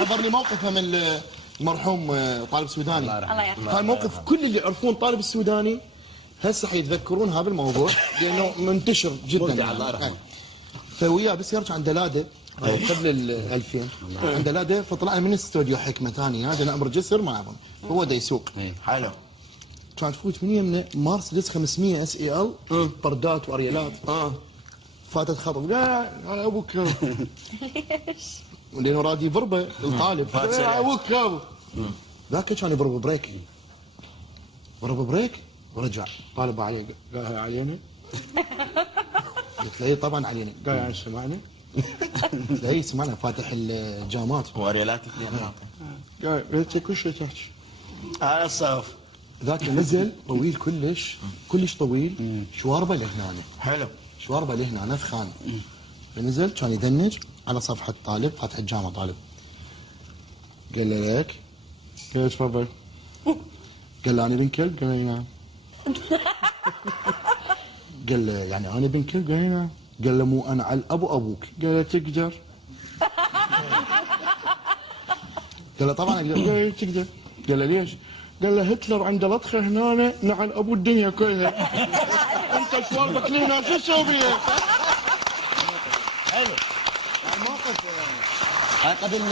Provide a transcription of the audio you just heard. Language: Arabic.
حضرني موقفه من المرحوم طالب سوداني. الله يرحمه. هاي موقف كل اللي يعرفون طالب السوداني هسه حيتذكرون هذا الموضوع لانه منتشر جدا يعني. الله يرحمه. فوياه بس يرجع عند لاده قبل ال 2000 عند لاده، فطلعنا من الاستوديو حكمه ثانيه هذا نأمر جسر ما اظن هو دا يسوق. حلو. كانت تفوت من يمنا مرسيدس 500 اس اي ال بردات واريالات. فاتت خطوه لا يا ابوك لانه راد يضربه الطالب. يا ابوك يا ابو ذاك كان يضرب بريك، ضرب بريك ورجع طالب علي قال هاي علينا؟ قلت له طبعا علينا. قال يعني سمعنا؟ قلت له اي سمعنا فاتح الجامات وريالات اثنين. قال قلت له كل شيء تحكي على الصف. ذاك نزل طويل كلش طويل شواربه لهنا. حلو. شواربه لهنا نفخان. فنزل كان يدنج على صفحه طالب فاتح الجامعه طالب. قال له ليك؟ قال له تفضل. قال له انا بن كلب؟ قال له نعم. قال له يعني انا بن كلب؟ قال له نعم. قال له مو انا على ابو ابوك. قال له تقدر. قال له طبعا اقدر. قال له تقدر. قال له ليش؟ قال له هتلر عنده لطخه هنا نعل ابو الدنيا كلها. انت شواربك لهنا شو تسوي بيها؟ حلو. الموقف قبل